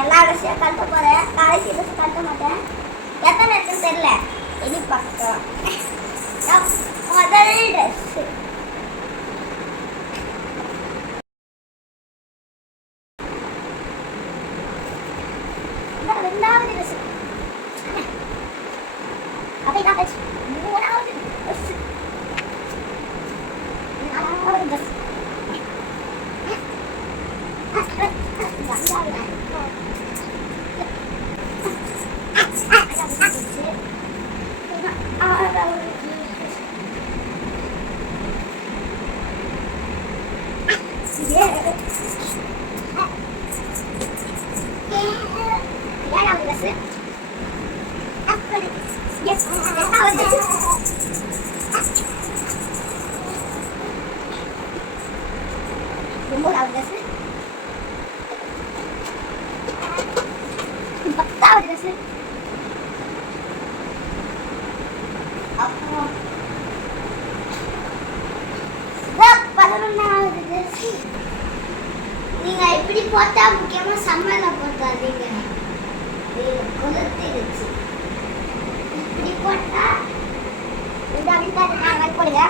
எல்லா விஷயம் கட்ட போறேன், கடைசி கட்ட மாட்டேன். எத்தனை லட்சம் தெரியல, இனி பார்க்கலாம். முதல் ட்ரெஸ் ரெண்டாவது ட்ரெஸ் அப்படி மூணாவது ட்ரெஸ் நாலாவது ட்ரெஸ் நீங்க இப்படி போட்டா முக்கியமா சம்மர்ல போட்டாதீங்க, கொளுத்திடுச்சு. இப்படி போட்டா இந்த அப்படி போடுங்க.